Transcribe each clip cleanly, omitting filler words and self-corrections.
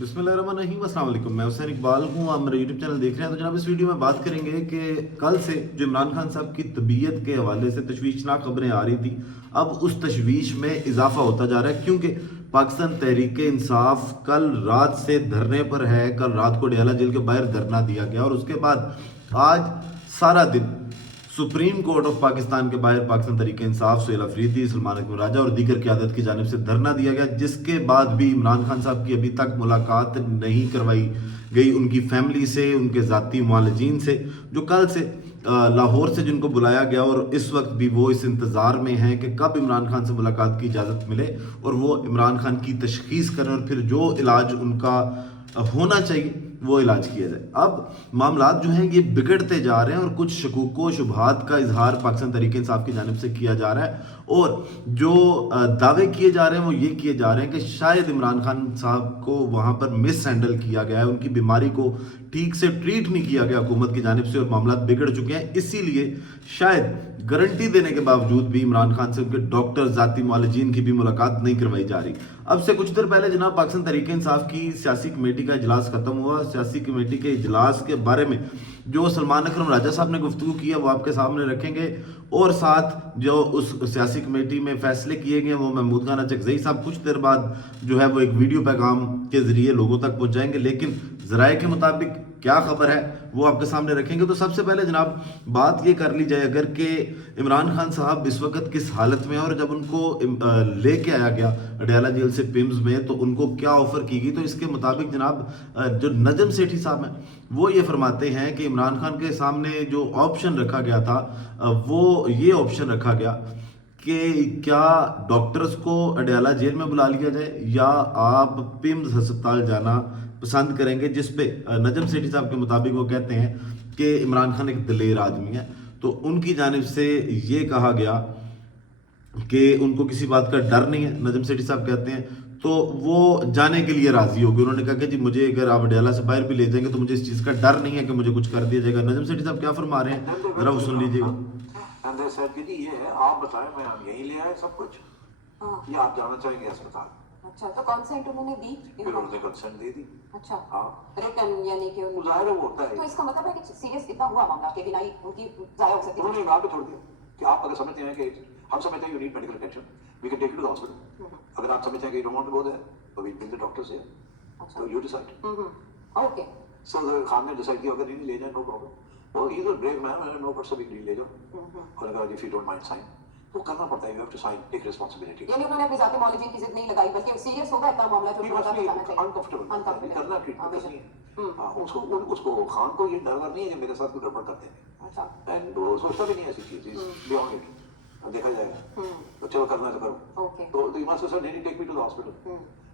बिस्मिल्लाहिर्रहमानिर्रहीम, अस्सलाम वालेकुम। मैं हुसैन इकबाल हूँ, आप मेरा यूट्यूब चैनल देख रहे हैं। तो जनाब इस वीडियो में बात करेंगे कि कल से जो इमरान खान साहब की तबीयत के हवाले से तशवीशनाक खबरें आ रही थी, अब उस तशवीश में इजाफा होता जा रहा है, क्योंकि पाकिस्तान तहरीक इंसाफ कल रात से धरने पर है। कल रात को अडयाला जेल के बाहर धरना दिया गया और उसके बाद आज सारा दिन सुप्रीम कोर्ट ऑफ पाकिस्तान के बाहर पाकिस्तान तहरीक इंसाफ, सुहेल अफरीदी, सलमान अकबर राजा और दीगर क़यादत की जानिब से धरना दिया गया, जिसके बाद भी इमरान खान साहब की अभी तक मुलाकात नहीं करवाई गई उनकी फैमिली से, उनके ज़ाती मुआलजीन से, जो कल से लाहौर से जिनको बुलाया गया और इस वक्त भी वो इस इंतज़ार में हैं कि कब इमरान खान से मुलाकात की इजाज़त मिले और वो इमरान खान की तशख़ीस करें और फिर जो इलाज उनका होना चाहिए वो इलाज किया जाए। अब मामलात जो हैं ये बिगड़ते जा रहे हैं और कुछ शकूक व शुबहात का इजहार पाकिस्तान तहरीक इंसाफ की जानिब से किया जा रहा है और जो दावे किए जा रहे हैं वो ये किए जा रहे हैं कि शायद इमरान खान साहब को वहाँ पर मिस हैंडल किया गया है, उनकी बीमारी को ठीक से ट्रीट नहीं किया गया हुकूमत की जानिब से और मामला बिगड़ चुके हैं। इसीलिए शायद गारंटी देने के बावजूद भी इमरान खान से उनके डॉक्टर, ज़ाती मुआलजीन की भी मुलाकात नहीं करवाई जा रही। अब से कुछ देर पहले जनाब पाकिस्तान तहरीक इंसाफ की सियासी कमेटी का इजलास खत्म हुआ। सियासी कमेटी के इजलास के बारे में जो सलमान अकबर राजा साहब ने गुफ्तगू की है वो आपके सामने रखेंगे और साथ जो उस सियासी कमेटी में फैसले किए गए वो महमूद खान अचकज़ई साहब कुछ देर बाद जो है वो एक वीडियो पैगाम के जरिए लोगों तक पहुंचाएंगे। लेकिन ज़राए के मुताबिक क्या खबर है वो आपके सामने रखेंगे। तो सबसे पहले जनाब बात ये कर ली जाए अगर कि इमरान खान साहब इस वक्त किस हालत में है और जब उनको लेके आया गया अडयाला जेल से पिम्स में तो उनको क्या ऑफर की गई। तो इसके मुताबिक जनाब जो नजम सेठी साहब हैं वो ये फरमाते हैं कि इमरान खान के सामने जो ऑप्शन रखा गया था वो ये ऑप्शन रखा गया कि क्या डॉक्टर्स को अडयाला जेल में बुला लिया जाए या आप पिम्स अस्पताल जाना पसंद करेंगे, जिस पे नजम सेठी साहब के मुताबिक वो कहते हैं कि इमरान खान एक दलेर आदमी है। तो उनकी जानिब से ये कहा गया कि उनको किसी बात का डर नहीं है, नजम सेठी साहब कहते हैं, तो वो जाने के लिए राजी होगी। उन्होंने कहा कि जी मुझे अगर आप अडयाला से बाहर भी ले जाएंगे तो मुझे इस चीज़ का डर नहीं है कि मुझे कुछ कर दिया जाएगा। नजम सेठी साहब क्या फरमा रहे हैं जरा वो सुन लीजिएगा। अंदर सर कि जी ये है, आप बताएं, मैं हम यहीं ले आए सब कुछ या आप जाना चाहेंगे अस्पताल? अच्छा, तो कंसेंट उन्होंने दी? फिर उन्होंने कंसेंट दे दी। अच्छा, हाँ, रिटर्न यानी कि ज़ाहिर है वो होता है। तो इसका मतलब है कि सीरियस इतना हुआ मामला कि बिना ही उनकी जाया हो सकती है। उन्होंने यहाँ पे छोड़ दिया कि आप अगर समझते हैं कि हम समझते हैं you need medical attention, we can take you to the hospital. अगर आप समझते हैं कि you don't want to go there, तो we bring the doctors here, अच्छा, तो you decide. Okay. So the Khan ने डिसाइड किया अगर नहीं ले जाए नो प्रॉब्लम, वो he is a brave man, no what's a big deal, ले जाओ। और अगर if you don't mind sign तो करना पड़ता है, you have to sign, take responsibility. यानी उन्होंने अपनी जाती मौलवी की जिद नहीं लगाई, बल्कि सीरियस होगा इतना मामला जो बस पता ये बताना चाहिए। अनकंफर्टेबल करना ट्रीटमेंट बेशक। नहीं है। हाँ, उसको खान को ये डर नहीं है कि मेरे साथ कोई गड़बड़ करते हैं, अच्छा, एंड वो सोचता भी नहीं है ऐसी चीज, इज बियॉन्ड इट, देखा जाएगा तो चलो करना है तो करो। ओके। तो यू मस्ट सर नहीं take me to the hospital,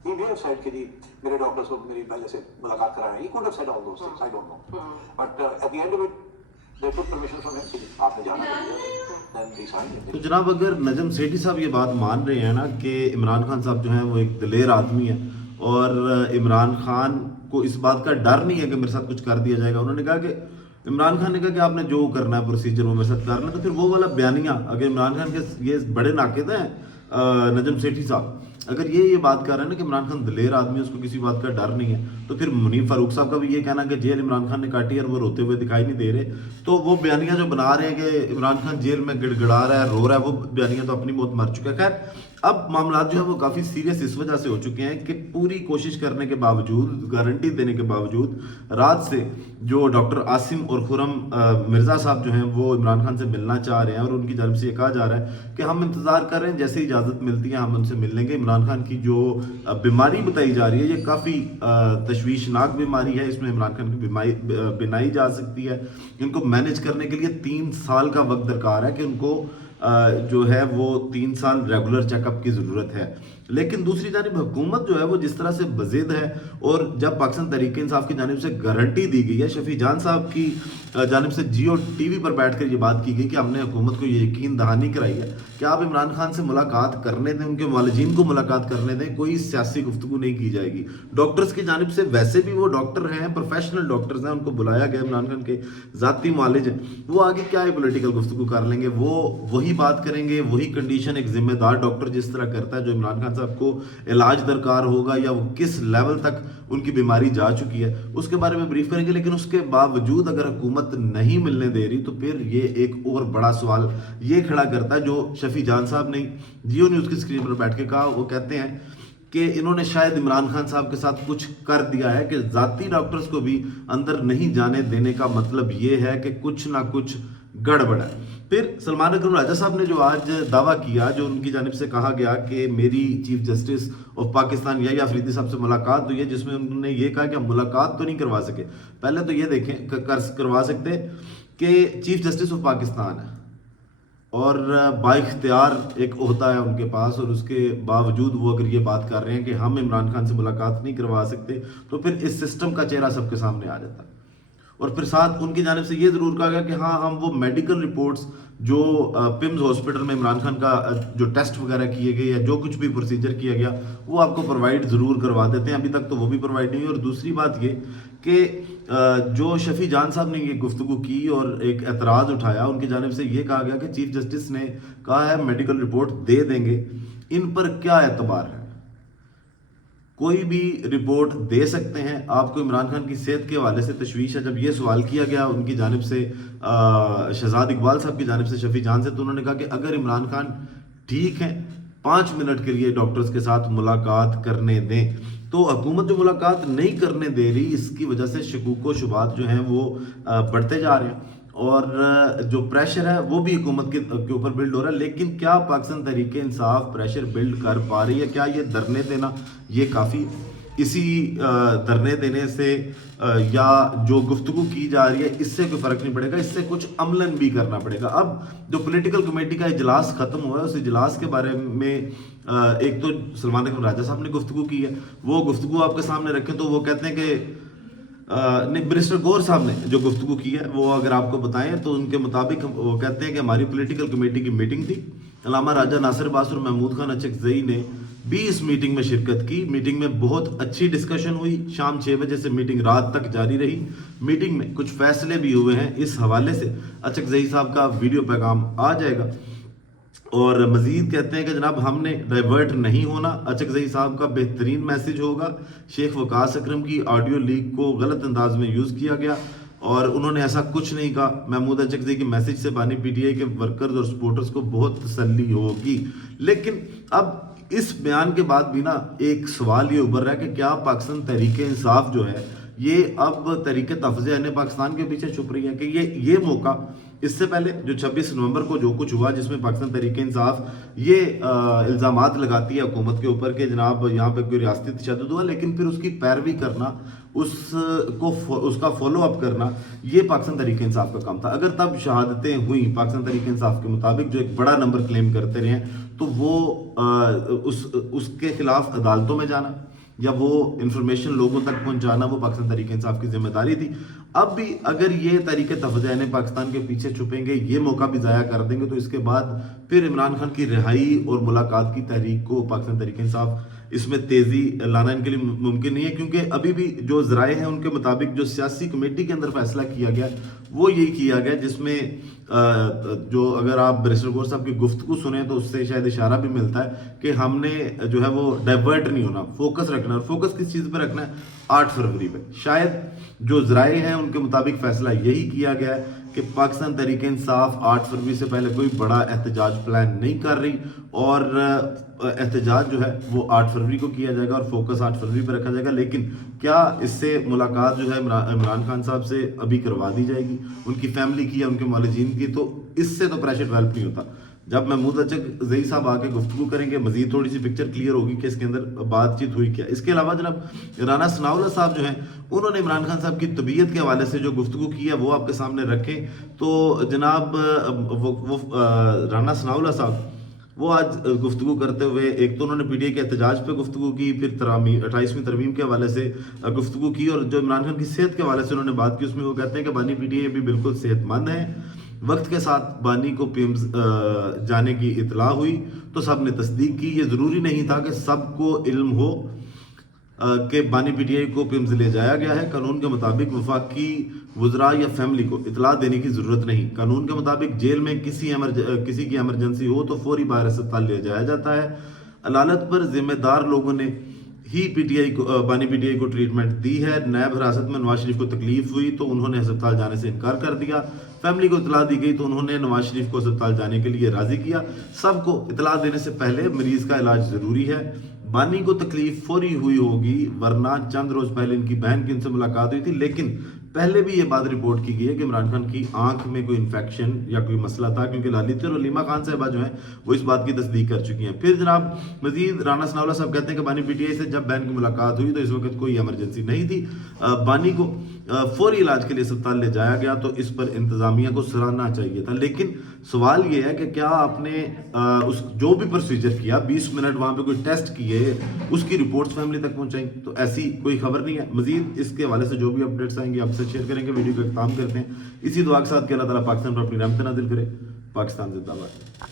he may have said कि जी मेरे डॉक्टर्स को मेरी पहले से मुलाकात कराएं, he could have said all those things, I don't know, but at the end of it they took permission from him कि आपने जाना चाहिए, देन दी साइन। तो जनाब अगर नजम सेठी साहब ये बात मान रहे हैं ना कि इमरान खान साहब जो हैं वो एक दलेर आदमी है और इमरान खान को इस बात का डर नहीं है कि मेरे साथ कुछ कर दिया जाएगा, उन्होंने कहा कि इमरान खान ने कहा कि आपने जो करना है प्रोसीजर वो मेरे साथ करना है, तो फिर वो वाला बयानिया अगर इमरान खान के ये बड़े नाकिद हैं नजम सेठी साहब, अगर ये बात कर रहे हैं ना कि इमरान खान दलेर आदमी है, उसको किसी बात का डर नहीं है, तो फिर मुनीर फारूक साहब का भी ये कहना कि जेल इमरान खान ने काटी और वो रोते हुए दिखाई नहीं दे रहे, तो वो बयानिया जो बना रहे हैं कि इमरान खान जेल में गिड़गिड़ा रहा है, रो रहा है, वो बयानिया तो अपनी मौत मर चुका है। खैर अब मामला जो है वो काफ़ी सीरियस इस वजह से हो चुके हैं कि पूरी कोशिश करने के बावजूद, गारंटी देने के बावजूद, रात से जो डॉक्टर आसिम और खुरम मिर्ज़ा साहब जो हैं वो इमरान खान से मिलना चाह रहे हैं और उनकी जानब से ये कहा जा रहा है कि हम इंतज़ार कर रहे हैं, जैसे इजाज़त मिलती है हम उनसे मिल लेंगे। इमरान खान की जो बीमारी बताई जा रही है ये काफ़ी तशवीशनाक बीमारी है, इसमें इमरान खान की बीमारी जा सकती है। इनको मैनेज करने के लिए 3 साल का वक्त दरकार है कि उनको जो है वो 3 साल रेगुलर चेकअप की ज़रूरत है। लेकिन दूसरी जानिब हुकूमत जो है वो जिस तरह से बज़िद है और जब पाकिस्तान तहरीक इंसाफ की जानिब से गारंटी दी गई है, शफी जान साहब की जानिब से जियो टीवी पर बैठकर ये बात की गई कि हमने हुकूमत को ये यकीन दहानी कराई है कि आप इमरान खान से मुलाकात करने दें, उनके वालिदीन को मुलाकात करने दें, कोई सियासी गुफ्तगू नहीं की जाएगी। डॉक्टर्स की जानिब से वैसे भी वो डॉक्टर हैं, प्रोफेशनल डॉक्टर्स हैं, उनको बुलाया गया, इमरान खान के ज़ाती मुआलिज हैं, वो आगे क्या है पोलिटिकल गुफ्तगू कर लेंगे, वो वही बात करेंगे, वही कंडीशन एक जिम्मेदार डॉक्टर जिस तरह करता है जो इमरान खान صاحب کو علاج درکار ہوگا یا وہ کس لیول تک ان کی بیماری جا چکی ہے، اس کے بارے میں بریف کریں گے. لیکن اس کے باوجود اگر حکومت نہیں ملنے دے رہی تو پھر یہ ایک اور بڑا سوال یہ کھڑا کرتا ہے جو شفیع جان صاحب نے جیو نیوز کی اسکرین پر بیٹھ کے کہا. وہ کہتے ہیں کہ انہوں نے شاید عمران خان صاحب کے ساتھ کچھ کر دیا ہے کہ ذاتی ڈاکٹرز کو بھی اندر نہیں جانے دینے کا مطلب یہ ہے کہ کچھ نہ کچھ گڑبڑ ہے. پھر سلمان اکرم راجہ صاحب نے جو آج دعویٰ کیا، جو ان کی جانب سے کہا گیا کہ میری چیف جسٹس آف پاکستان یا افریدی صاحب سے ملاقات ہوئی ہے، جس میں انہوں نے یہ کہا کہ ہم ملاقات تو نہیں کروا سکے. پہلے تو یہ دیکھیں کروا سکتے کہ چیف جسٹس آف پاکستان ہے اور بااختیار ایک عہدہ ہے ان کے پاس، اور اس کے باوجود وہ اگر یہ بات کر رہے ہیں کہ ہم عمران خان سے ملاقات نہیں کروا سکتے تو پھر اس سسٹم کا چہرہ سب کے سامنے آ جاتا ہے. اور پھر ساتھ ان کی جانب سے یہ ضرور کہا گیا کہ ہاں ہم وہ میڈیکل رپورٹس جو پمز ہاسپٹل میں عمران خان کا جو ٹیسٹ وغیرہ کیے گئے یا جو کچھ بھی پروسیجر کیا گیا وہ آپ کو پرووائڈ ضرور کروا دیتے ہیں. ابھی تک تو وہ بھی پرووائڈ نہیں. اور دوسری بات یہ کہ جو شفیع جان صاحب نے یہ گفتگو کی اور ایک اعتراض اٹھایا، ان کی جانب سے یہ کہا گیا کہ چیف جسٹس نے کہا ہے میڈیکل رپورٹ دے دیں گے. ان پر کیا اعتبار ہے؟ کوئی بھی رپورٹ دے سکتے ہیں. آپ کو عمران خان کی صحت کے حوالے سے تشویش ہے. جب یہ سوال کیا گیا ان کی جانب سے شہزاد اقبال صاحب کی جانب سے شفیع جان سے، تو انہوں نے کہا کہ اگر عمران خان ٹھیک ہیں 5 منٹ کے لیے ڈاکٹرز کے ساتھ ملاقات کرنے دیں. تو حکومت جو ملاقات نہیں کرنے دے رہی، اس کی وجہ سے شکوک و شبہات جو ہیں وہ بڑھتے جا رہے ہیں اور جو پریشر ہے وہ بھی حکومت کے اوپر بلڈ ہو رہا ہے. لیکن کیا پاکستان تحریک انصاف پریشر بلڈ کر پا رہی ہے؟ کیا یہ دھرنے دینا یہ کافی؟ اسی دھرنے دینے سے یا جو گفتگو کی جا رہی ہے اس سے کوئی فرق نہیں پڑے گا، اس سے کچھ عملاً بھی کرنا پڑے گا. اب جو پولیٹیکل کمیٹی کا اجلاس ختم ہوا ہے، اس اجلاس کے بارے میں ایک تو سلمان اکرم راجہ صاحب نے گفتگو کی ہے، وہ گفتگو آپ کے سامنے رکھیں تو وہ کہتے ہیں کہ برسٹر گور صاحب نے جو گفتگو کی ہے وہ اگر آپ کو بتائیں تو ان کے مطابق وہ کہتے ہیں کہ ہماری پولیٹیکل کمیٹی کی میٹنگ تھی. علامہ راجہ ناصر عباس اور محمود خان اچکزئی نے بھی اس میٹنگ میں شرکت کی. میٹنگ میں بہت اچھی ڈسکشن ہوئی. شام 6 بجے سے میٹنگ رات تک جاری رہی. میٹنگ میں کچھ فیصلے بھی ہوئے ہیں. اس حوالے سے اچکزئی صاحب کا ویڈیو پیغام آ جائے گا. اور مزید کہتے ہیں کہ جناب ہم نے ڈائیورٹ نہیں ہونا. اچکزئی صاحب کا بہترین میسج ہوگا. شیخ وقاص اکرم کی آڈیو لیک کو غلط انداز میں یوز کیا گیا اور انہوں نے ایسا کچھ نہیں کہا. محمود اچکزئی کے میسج سے بانی پی ٹی آئی کے ورکرز اور سپورٹرز کو بہت تسلی ہوگی. لیکن اب اس بیان کے بعد بھی نا ایک سوال یہ ابھر رہا ہے کہ کیا پاکستان تحریک انصاف جو ہے یہ اب تحریک تحفظ عین پاکستان کے پیچھے چھپ رہی ہے کہ یہ موقع اس سے پہلے جو 26 نومبر کو جو کچھ ہوا، جس میں پاکستان تحریک انصاف یہ الزامات لگاتی ہے حکومت کے اوپر کہ جناب یہاں پہ کوئی ریاستی تشدد ہوا، لیکن پھر اس کی پیروی کرنا، اس کا فالو اپ کرنا یہ پاکستان تحریک انصاف کا کام تھا. اگر تب شہادتیں ہوئیں پاکستان تحریک انصاف کے مطابق جو ایک بڑا نمبر کلیم کرتے رہے ہیں، تو وہ اس کے خلاف عدالتوں میں جانا یا وہ انفارمیشن لوگوں تک پہنچانا وہ پاکستان تحریک انصاف کی ذمہ داری تھی. اب بھی اگر یہ تحریک تحفظ عین پاکستان کے پیچھے چھپیں گے، یہ موقع بھی ضائع کر دیں گے، تو اس کے بعد پھر عمران خان کی رہائی اور ملاقات کی تحریک کو پاکستان تحریک انصاف اس میں تیزی لانا ان کے لیے ممکن نہیں ہے. کیونکہ ابھی بھی جو ذرائع ہیں ان کے مطابق جو سیاسی کمیٹی کے اندر فیصلہ کیا گیا وہ یہی کیا گیا، جس میں جو اگر آپ بیرسٹر گور صاحب کی گفتگو سنیں تو اس سے شاید اشارہ بھی ملتا ہے کہ ہم نے جو ہے وہ ڈائیورٹ نہیں ہونا، فوکس رکھنا ہے. اور فوکس کس چیز پہ رکھنا ہے؟ 8 فروری پہ. شاید جو ذرائع ہیں ان کے مطابق فیصلہ یہی کیا گیا ہے کہ پاکستان تحریک انصاف 8 فروری سے پہلے کوئی بڑا احتجاج پلان نہیں کر رہی اور احتجاج جو ہے وہ 8 فروری کو کیا جائے گا اور فوکس 8 فروری پہ رکھا جائے گا. لیکن کیا اس سے ملاقات جو ہے عمران خان صاحب سے ابھی کروا دی جائے گی، ان کی فیملی کی یا ان کے معالجین کی؟ تو اس سے تو پریشر ڈیولپ نہیں ہوتا. جب محمود اچکزئی صاحب آ کے گفتگو کریں گے مزید تھوڑی سی پکچر کلیئر ہوگی کہ اس کے اندر بات چیت ہوئی کیا. اس کے علاوہ جناب رانا ثناء اللہ صاحب جو ہیں انہوں نے عمران خان صاحب کی طبیعت کے حوالے سے جو گفتگو کی ہے وہ آپ کے سامنے رکھیں. تو جناب وہ رانا ثناء اللہ صاحب وہ آج گفتگو کرتے ہوئے ایک تو انہوں نے پی ٹی آئی کے احتجاج پہ گفتگو کی، پھر 28ویں ترمیم کے حوالے سے گفتگو کی، اور جو عمران خان کی صحت کے حوالے سے انہوں نے بات کی اس میں وہ کہتے ہیں کہ بانی پی ٹی آئی بھی بالکل صحت مند ہے. وقت کے ساتھ بانی کو پیمز جانے کی اطلاع ہوئی تو سب نے تصدیق کی. یہ ضروری نہیں تھا کہ سب کو علم ہو کہ بانی پی ٹی آئی کو پیمز لے جایا گیا ہے. قانون کے مطابق وفاقی وزراء یا فیملی کو اطلاع دینے کی ضرورت نہیں. قانون کے مطابق جیل میں کسی کی ایمرجنسی ہو تو فوری باہر اسپتال لے جایا جاتا ہے. अदालत पर जिम्मेदार लोगों ने ही पीटीआई को बानी पीटीआई को ट्रीटमेंट दी है। नैब हिरासत में नवाज शरीफ को तकलीफ हुई तो उन्होंने अस्पताल जाने से इनकार कर दिया। फैमिली को इतला दी गई तो उन्होंने नवाज शरीफ को अस्पताल जाने के लिए राजी किया। सबको इतला देने से पहले मरीज का इलाज जरूरी है। बानी को तकलीफ फौरी हुई होगी, वरना चंद रोज पहले इनकी बहन की इनसे मुलाकात हुई थी, लेकिन पहले भी ये बात रिपोर्ट की गई है कि इमरान खान की आंख में कोई इन्फेक्शन या कोई मसला था, क्योंकि लालित और अलीमा खान साहबा जो हैं वो इस बात की तस्दीक कर चुकी हैं। फिर जनाब मजीद राना सनाउल्लाह साहब कहते हैं कि बानी पीटीआई से जब बहन की मुलाकात हुई तो इस वक्त कोई इमरजेंसी नहीं थी, बानी को फौरी इलाज के लिए अस्पताल ले जाया गया, तो इस पर इंतजामिया को सराहना चाहिए था। लेकिन सवाल ये है कि क्या आपने उस जो भी प्रोसीजर किया 20 मिनट वहाँ पे कोई टेस्ट किए, उसकी रिपोर्ट्स फैमिली तक पहुँचाई? तो ऐसी कोई खबर नहीं है। मजीद इसके हवाले से जो भी अपडेट्स आएंगे आपसे शेयर करेंगे। वीडियो का इख्तिताम करते हैं इसी दुआ के साथ कि अल्लाह ताला पाकिस्तान पर अपनी रहमत नाज़िल करे। पाकिस्तान जिंदाबाद।